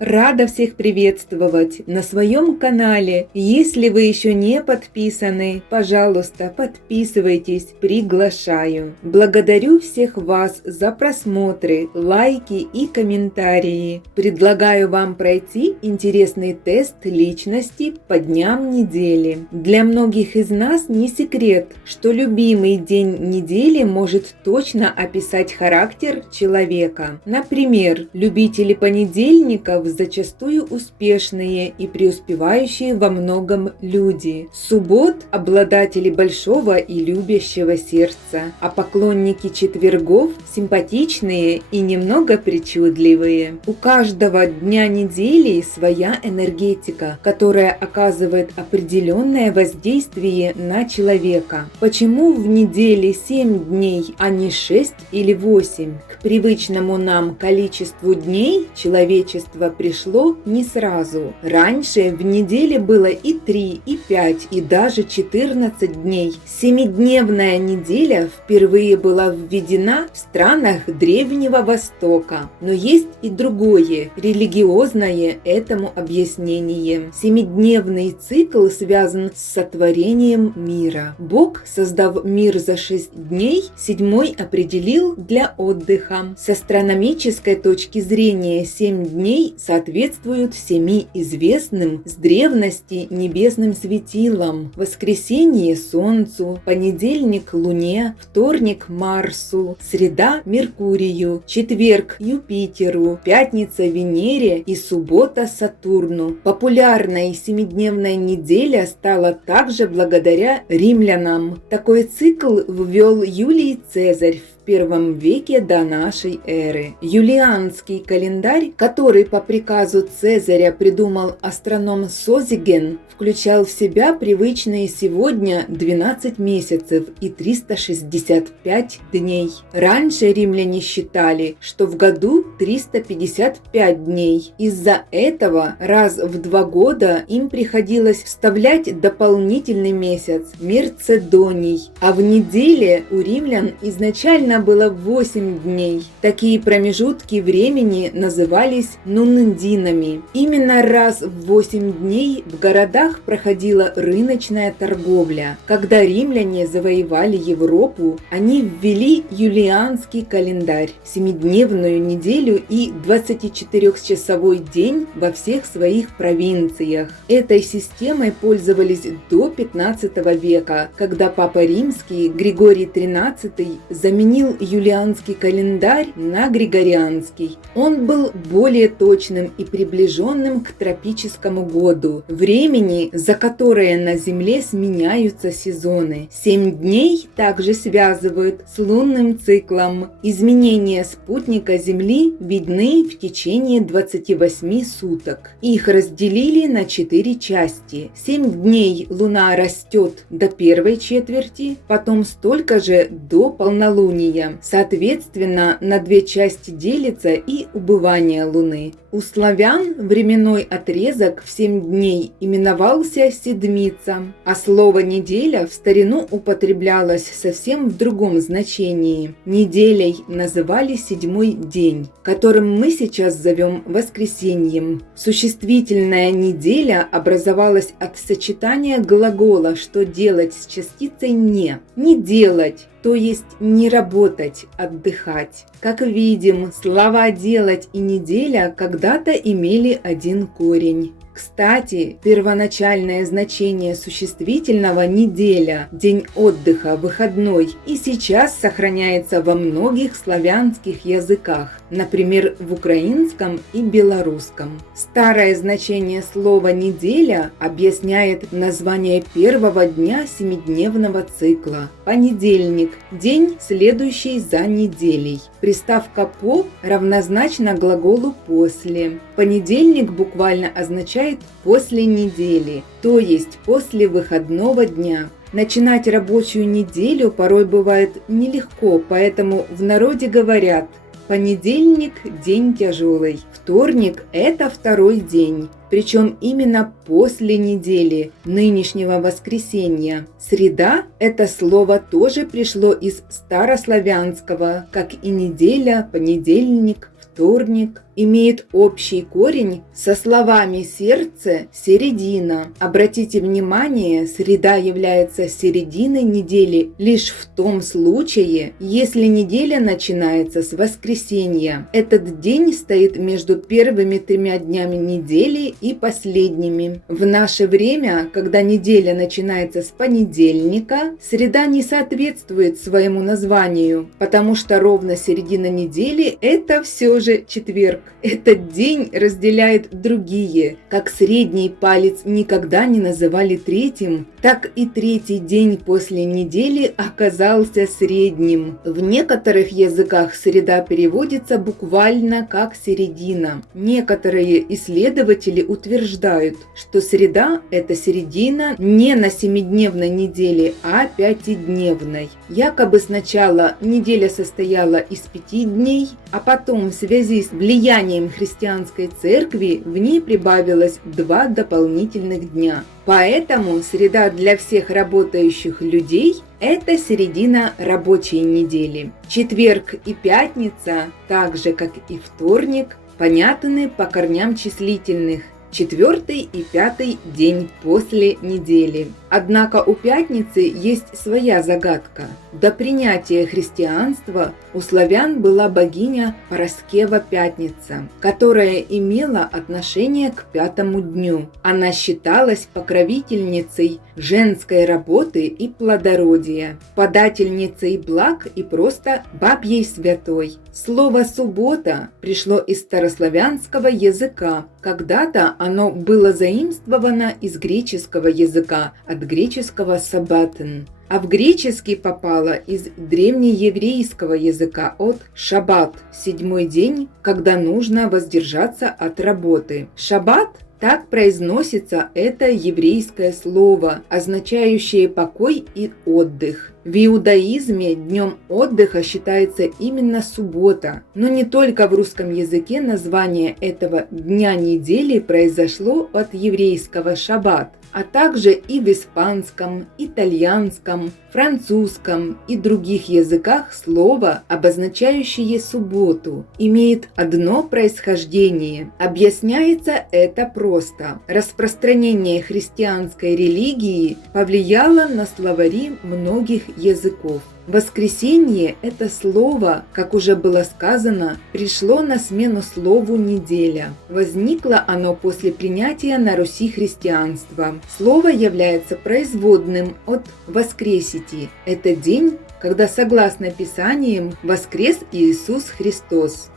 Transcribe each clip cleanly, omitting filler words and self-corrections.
Рада всех приветствовать на своем канале. Если вы еще не подписаны, пожалуйста, подписывайтесь, приглашаю. Благодарю всех вас за просмотры, лайки и комментарии. Предлагаю вам пройти интересный тест личности по дням недели. Для многих из нас не секрет, что любимый день недели может точно описать характер человека. Например, любители понедельников зачастую успешные и преуспевающие во многом люди. Суббот – обладатели большого и любящего сердца, а поклонники четвергов – симпатичные и немного причудливые. У каждого дня недели своя энергетика, которая оказывает определенное воздействие на человека. Почему в неделе 7 дней, а не 6 или 8? К привычному нам количеству дней человечество пришло не сразу. Раньше в неделе было и 3, и 5, и даже 14 дней. Семидневная неделя впервые была введена в странах Древнего Востока. Но есть и другое, религиозное этому объяснение. Семидневный цикл связан с сотворением мира. Бог, создав мир за 6 дней, 7-й определил для отдыха. С астрономической точки зрения 7 дней соответствуют 7 известным с древности небесным светилам: воскресенье – Солнцу, понедельник – Луне, вторник – Марсу, среда – Меркурию, четверг – Юпитеру, пятница – Венере и суббота – Сатурну. Популярной семидневная неделя стала также благодаря римлянам. Такой цикл ввел Юлий Цезарь в первом веке до нашей эры. Юлианский календарь, который по приказу Цезаря придумал астроном Созиген, включал в себя привычные сегодня 12 месяцев и 365 дней. Раньше римляне считали, что в году 355 дней. Из-за этого раз в 2 года им приходилось вставлять дополнительный месяц – Мерцедоний, а в неделе у римлян изначально было 8 дней. Такие промежутки времени назывались нундинами. Именно раз в 8 дней в городах проходила рыночная торговля. Когда римляне завоевали Европу, они ввели юлианский календарь, 7-дневную неделю и 24-часовой день во всех своих провинциях. Этой системой пользовались до 15 века, когда Папа Римский Григорий XIII заменил юлианский календарь на григорианский. Он был более точным и приближенным к тропическому году, времени, за которое на Земле сменяются сезоны. 7 дней также связывают с лунным циклом. Изменения спутника Земли видны в течение 28 суток. Их разделили на 4 части. 7 дней Луна растет до первой четверти, потом столько же до полнолуния. Соответственно, на 2 части делится и убывание Луны. У славян временной отрезок в 7 дней именовался седмица, а слово «неделя» в старину употреблялось совсем в другом значении. Неделей называли 7-й день, которым мы сейчас зовем воскресеньем. Существительная неделя образовалась от сочетания глагола «что делать» с частицей «не». Не делать, то есть не работать, отдыхать. Как видим, слова «делать» и «неделя» когда-то имели один корень. Кстати, первоначальное значение существительного «неделя» – день отдыха, выходной, и сейчас сохраняется во многих славянских языках, например, в украинском и белорусском. Старое значение слова «неделя» объясняет название первого дня 7-дневного цикла – понедельник, день, следующий за неделей. Приставка «по» равнозначна глаголу «после». Понедельник буквально означает «после недели», то есть после выходного дня. Начинать рабочую неделю порой бывает нелегко, поэтому в народе говорят: понедельник – день тяжелый, вторник – это 2-й день, причем именно после недели, нынешнего воскресенья. Среда – это слово тоже пришло из старославянского, как и неделя, понедельник, вторник имеет общий корень со словами сердце, середина. Обратите внимание, среда является серединой недели лишь в том случае, если неделя начинается с воскресенья. Этот день стоит между первыми 3 днями недели и последними. В наше время, когда неделя начинается с понедельника, среда не соответствует своему названию, потому что ровно середина недели – это все же четверг. Этот день разделяет другие. Как средний палец никогда не называли третьим, так и третий день после недели оказался средним. В некоторых языках среда переводится буквально как середина. Некоторые исследователи утверждают, что среда – это середина не на 7-дневной неделе, а 5-дневной. Якобы сначала неделя состояла из 5 дней, а потом в связи с влиянием христианской церкви в ней прибавилось 2 дополнительных дня. Поэтому среда для всех работающих людей – это середина рабочей недели. Четверг и пятница, так же как и вторник, понятны по корням числительных. 4-й и 5-й день после недели. Однако у пятницы есть своя загадка. До принятия христианства у славян была богиня Параскева Пятница, которая имела отношение к 5-му дню. Она считалась покровительницей женской работы и плодородия, подательницей благ и просто бабьей святой. Слово «суббота» пришло из старославянского языка. Когда-то оно было заимствовано из греческого языка, от греческого «саббатен», а в греческий попало из древнееврейского языка от «шаббат» – 7-й день, когда нужно воздержаться от работы. «Шаббат» – так произносится это еврейское слово, означающее покой и отдых. В иудаизме днем отдыха считается именно суббота, но не только в русском языке название этого дня недели произошло от еврейского шаббат, а также и в испанском, итальянском, французском и других языках слово, обозначающее субботу, имеет одно происхождение. Объясняется это просто. Распространение христианской религии повлияло на словари многих языков. Воскресенье – это слово, как уже было сказано, пришло на смену слову «неделя». Возникло оно после принятия на Руси христианства. Слово является производным от «воскресити». Это день, когда, согласно Писаниям, воскрес Иисус Христос.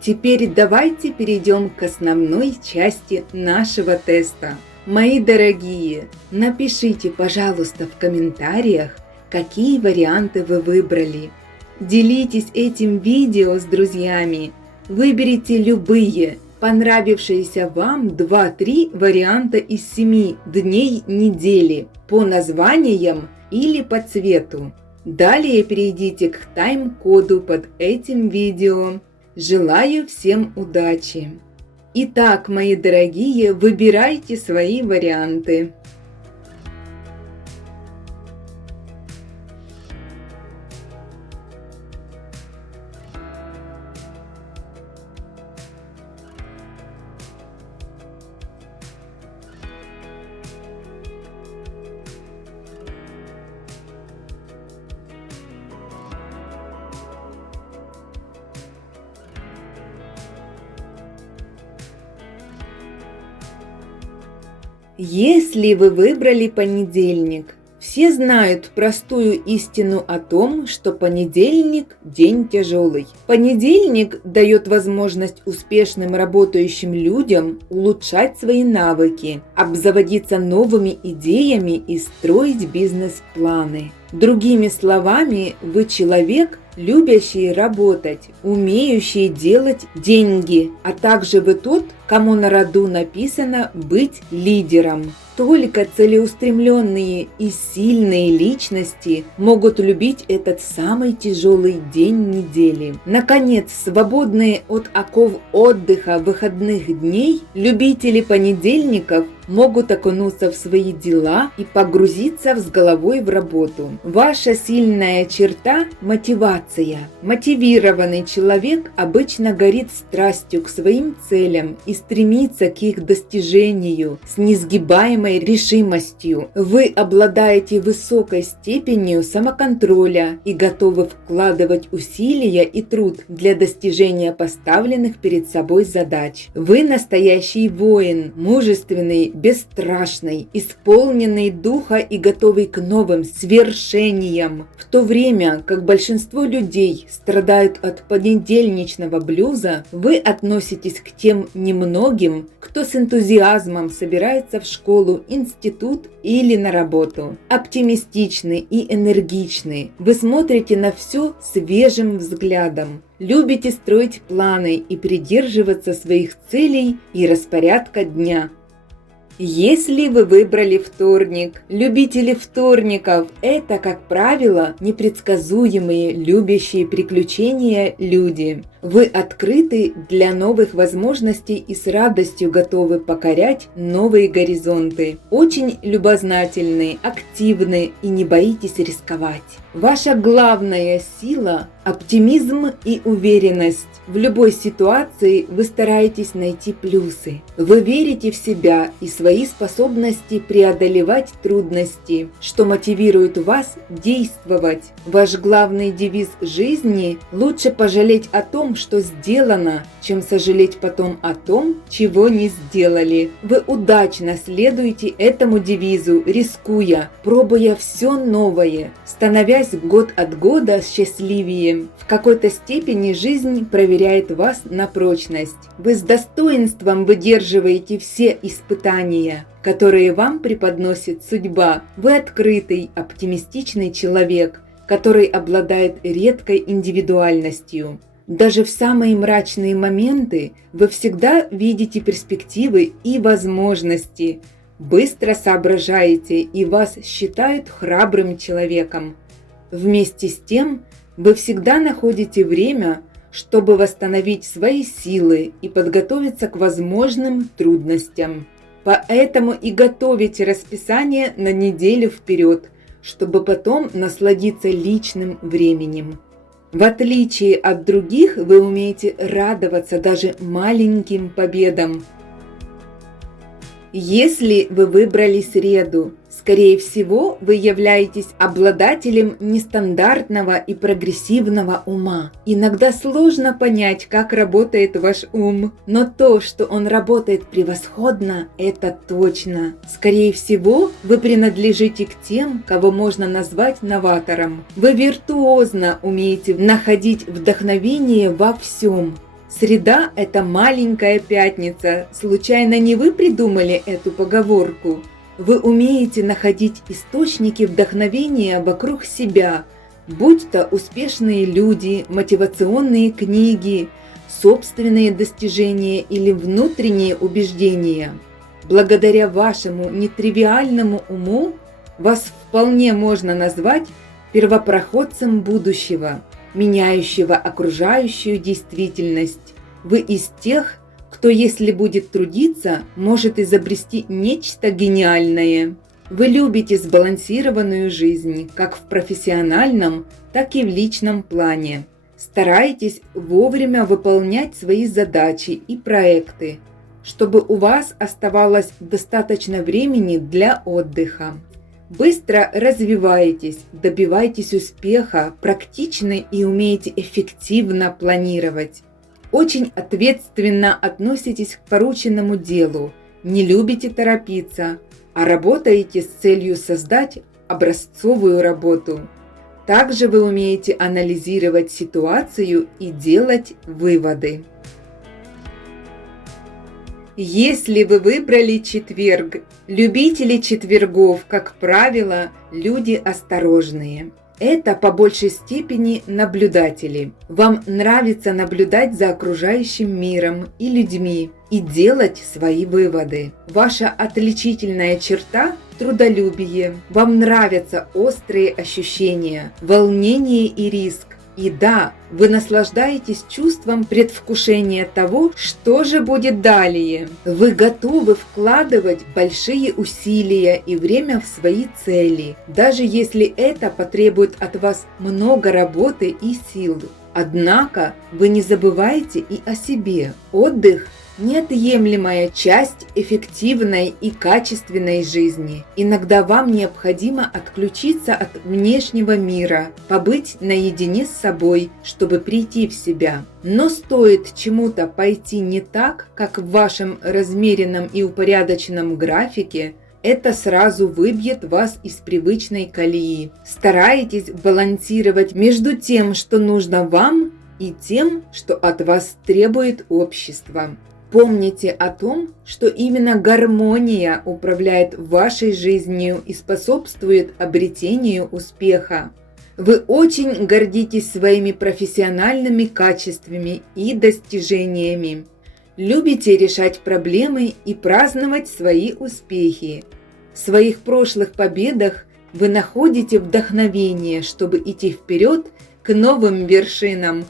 Теперь давайте перейдем к основной части нашего теста. Мои дорогие, напишите, пожалуйста, в комментариях, какие варианты вы выбрали. Делитесь этим видео с друзьями. Выберите любые, понравившиеся вам 2-3 варианта из 7 дней недели по названиям или по цвету. Далее перейдите к тайм-коду под этим видео. Желаю всем удачи! Итак, мои дорогие, выбирайте свои варианты. Если вы выбрали понедельник, все знают простую истину о том, что понедельник – день тяжелый. Понедельник дает возможность успешным работающим людям улучшать свои навыки, обзаводиться новыми идеями и строить бизнес-планы. Другими словами, вы человек, любящий работать, умеющий делать деньги, а также вы тот, кому на роду написано быть лидером. Только целеустремленные и сильные личности могут любить этот самый тяжелый день недели. Наконец, свободные от оков отдыха выходных дней, любители понедельников могут окунуться в свои дела и погрузиться с головой в работу. Ваша сильная черта – мотивация. мотивация. Мотивированный человек обычно горит страстью к своим целям и стремится к их достижению с несгибаемой решимостью. Вы обладаете высокой степенью самоконтроля и готовы вкладывать усилия и труд для достижения поставленных перед собой задач. Вы настоящий воин, мужественный, бесстрашный, исполненный духа и готовый к новым свершениям. В то время как большинство людей страдают от понедельничного блюза, вы относитесь к тем немногим, кто с энтузиазмом собирается в школу, институт или на работу. Оптимистичны и энергичны. Вы смотрите на все свежим взглядом. Любите строить планы и придерживаться своих целей и распорядка дня. Если вы выбрали вторник, любители вторников – это, как правило, непредсказуемые, любящие приключения люди. Вы открыты для новых возможностей и с радостью готовы покорять новые горизонты. Очень любознательны, активны и не боитесь рисковать. Ваша главная сила – оптимизм и уверенность. В любой ситуации вы стараетесь найти плюсы. Вы верите в себя и свои способности преодолевать трудности, что мотивирует вас действовать. Ваш главный девиз жизни – лучше пожалеть о том, что сделано, чем сожалеть потом о том, чего не сделали. Вы удачно следуете этому девизу, рискуя, пробуя все новое, становясь год от года счастливее. В какой-то степени жизнь проверяет вас на прочность. Вы с достоинством выдерживаете все испытания, которые вам преподносит судьба. Вы открытый, оптимистичный человек, который обладает редкой индивидуальностью. Даже в самые мрачные моменты вы всегда видите перспективы и возможности. Быстро соображаете и вас считают храбрым человеком. Вместе с тем, вы всегда находите время, чтобы восстановить свои силы и подготовиться к возможным трудностям. Поэтому и готовите расписание на неделю вперед, чтобы потом насладиться личным временем. В отличие от других, вы умеете радоваться даже маленьким победам. Если вы выбрали среду, скорее всего, вы являетесь обладателем нестандартного и прогрессивного ума. Иногда сложно понять, как работает ваш ум, но то, что он работает превосходно, это точно. Скорее всего, вы принадлежите к тем, кого можно назвать новатором. Вы виртуозно умеете находить вдохновение во всем. Среда – это маленькая пятница. Случайно не вы придумали эту поговорку? Вы умеете находить источники вдохновения вокруг себя, будь то успешные люди, мотивационные книги, собственные достижения или внутренние убеждения. Благодаря вашему нетривиальному уму вас вполне можно назвать первопроходцем будущего, меняющего окружающую действительность. Вы из тех, кто, если будет трудиться, может изобрести нечто гениальное. Вы любите сбалансированную жизнь, как в профессиональном, так и в личном плане. Старайтесь вовремя выполнять свои задачи и проекты, чтобы у вас оставалось достаточно времени для отдыха. Быстро развиваетесь, добивайтесь успеха, практичны и умеете эффективно планировать. Очень ответственно относитесь к порученному делу, не любите торопиться, а работаете с целью создать образцовую работу. Также вы умеете анализировать ситуацию и делать выводы. Если вы выбрали четверг, любители четвергов, как правило, люди осторожные. Это по большей степени наблюдатели. Вам нравится наблюдать за окружающим миром и людьми и делать свои выводы. Ваша отличительная черта – трудолюбие. Вам нравятся острые ощущения, волнение и риск. И да, вы наслаждаетесь чувством предвкушения того, что же будет далее. Вы готовы вкладывать большие усилия и время в свои цели, даже если это потребует от вас много работы и сил. Однако вы не забывайте и о себе. Отдых – неотъемлемая часть эффективной и качественной жизни. Иногда вам необходимо отключиться от внешнего мира, побыть наедине с собой, чтобы прийти в себя. Но стоит чему-то пойти не так, как в вашем размеренном и упорядоченном графике, это сразу выбьет вас из привычной колеи. Старайтесь балансировать между тем, что нужно вам, и тем, что от вас требует общество. Помните о том, что именно гармония управляет вашей жизнью и способствует обретению успеха. Вы очень гордитесь своими профессиональными качествами и достижениями. Любите решать проблемы и праздновать свои успехи. В своих прошлых победах вы находите вдохновение, чтобы идти вперед к новым вершинам.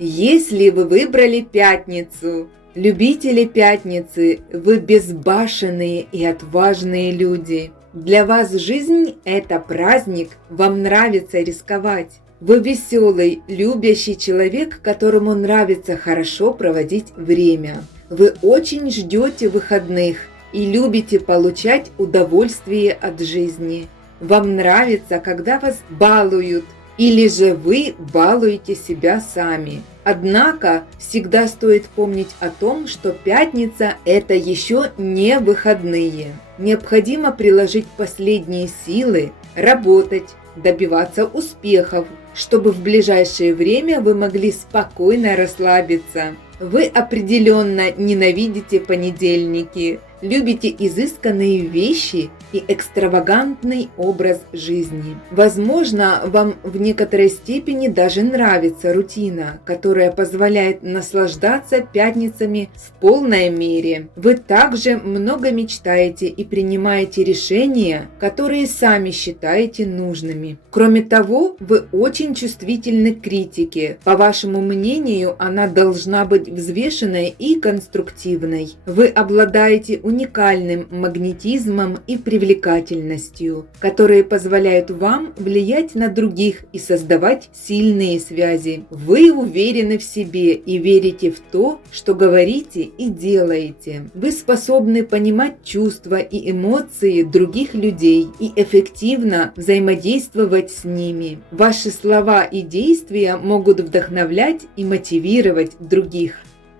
Если вы выбрали пятницу, любители пятницы, вы безбашенные и отважные люди. Для вас жизнь – это праздник, вам нравится рисковать. Вы веселый, любящий человек, которому нравится хорошо проводить время. Вы очень ждете выходных и любите получать удовольствие от жизни. Вам нравится, когда вас балуют, или же вы балуете себя сами. Однако всегда стоит помнить о том, что пятница – это еще не выходные. Необходимо приложить последние силы, работать, добиваться успехов, чтобы в ближайшее время вы могли спокойно расслабиться. Вы определенно ненавидите понедельники, любите изысканные вещи и экстравагантный образ жизни. Возможно, вам в некоторой степени даже нравится рутина, которая позволяет наслаждаться пятницами в полной мере. Вы также много мечтаете и принимаете решения, которые сами считаете нужными. Кроме того, вы очень чувствительны к критике. По вашему мнению, она должна быть взвешенной и конструктивной. Вы обладаете уникальным магнетизмом и привлекательностью, которые позволяют вам влиять на других и создавать сильные связи. Вы уверены в себе и верите в то, что говорите и делаете. Вы способны понимать чувства и эмоции других людей и эффективно взаимодействовать с ними. Ваши слова и действия могут вдохновлять и мотивировать других.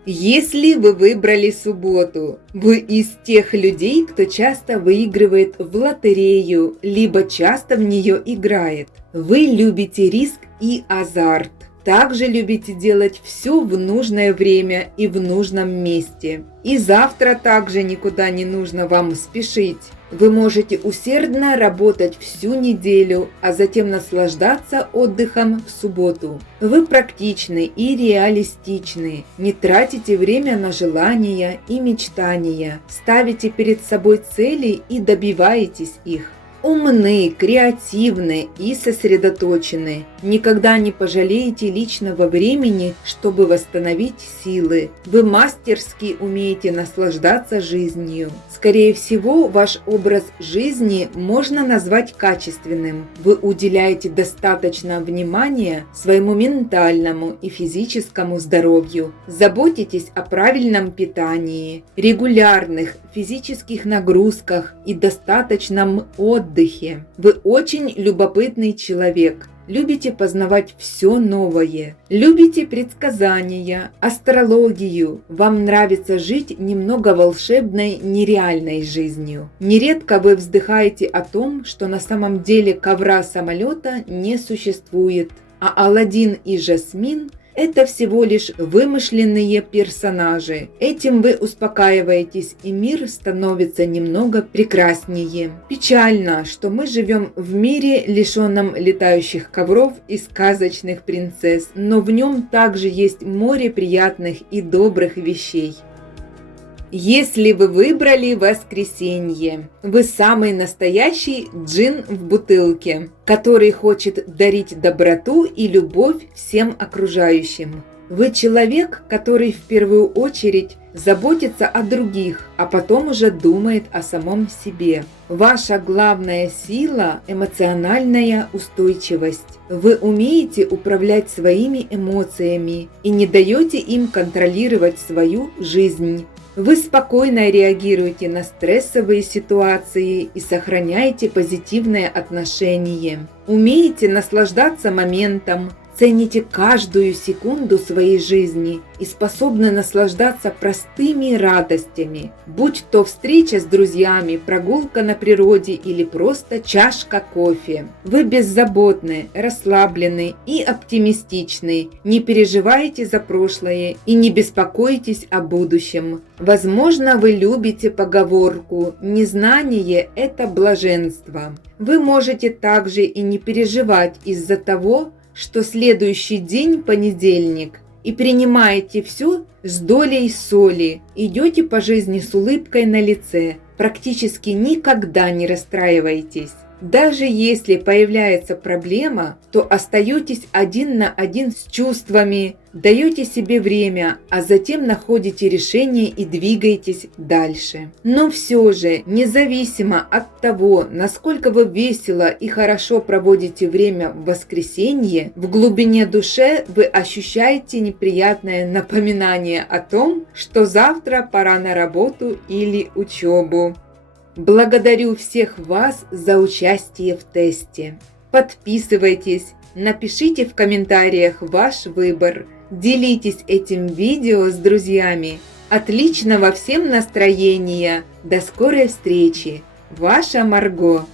Если вы выбрали субботу, вы из тех людей, кто часто выигрывает в лотерею, либо часто в нее играет. Вы любите риск и азарт. Также любите делать все в нужное время и в нужном месте. И завтра также никуда не нужно вам спешить. Вы можете усердно работать всю неделю, а затем наслаждаться отдыхом в субботу. Вы практичны и реалистичны, не тратите время на желания и мечтания, ставите перед собой цели и добиваетесь их. Умны, креативны и сосредоточены. Никогда не пожалеете личного времени, чтобы восстановить силы. Вы мастерски умеете наслаждаться жизнью. Скорее всего, ваш образ жизни можно назвать качественным. Вы уделяете достаточно внимания своему ментальному и физическому здоровью. Заботитесь о правильном питании, регулярных физических нагрузках и достаточном отдыхе. Вы очень любопытный человек. Любите познавать все новое. Любите предсказания, астрологию. Вам нравится жить немного волшебной, нереальной жизнью. Нередко вы вздыхаете о том, что на самом деле ковра-самолета не существует, а Аладдин и Жасмин – это всего лишь вымышленные персонажи. Этим вы успокаиваетесь, и мир становится немного прекраснее. Печально, что мы живем в мире, лишенном летающих ковров и сказочных принцесс, но в нем также есть море приятных и добрых вещей. Если вы выбрали воскресенье, вы самый настоящий джин в бутылке, который хочет дарить доброту и любовь всем окружающим. Вы человек, который в первую очередь заботится о других, а потом уже думает о самом себе. Ваша главная сила – эмоциональная устойчивость. Вы умеете управлять своими эмоциями и не даете им контролировать свою жизнь. Вы спокойно реагируете на стрессовые ситуации и сохраняете позитивное отношение. Умеете наслаждаться моментом, цените каждую секунду своей жизни и способны наслаждаться простыми радостями, будь то встреча с друзьями, прогулка на природе или просто чашка кофе. Вы беззаботны, расслаблены и оптимистичны, не переживаете за прошлое и не беспокойтесь о будущем. Возможно, вы любите поговорку «незнание – это блаженство». Вы можете также и не переживать из-за того, что следующий день понедельник, и принимаете все с долей соли, идете по жизни с улыбкой на лице, практически никогда не расстраиваетесь. Даже если появляется проблема, то остаетесь один на один с чувствами, даете себе время, а затем находите решение и двигаетесь дальше. Но все же, независимо от того, насколько вы весело и хорошо проводите время в воскресенье, в глубине души вы ощущаете неприятное напоминание о том, что завтра пора на работу или учебу. Благодарю всех вас за участие в тесте. Подписывайтесь, напишите в комментариях ваш выбор, делитесь этим видео с друзьями. Отличного всем настроения! До скорой встречи! Ваша Марго.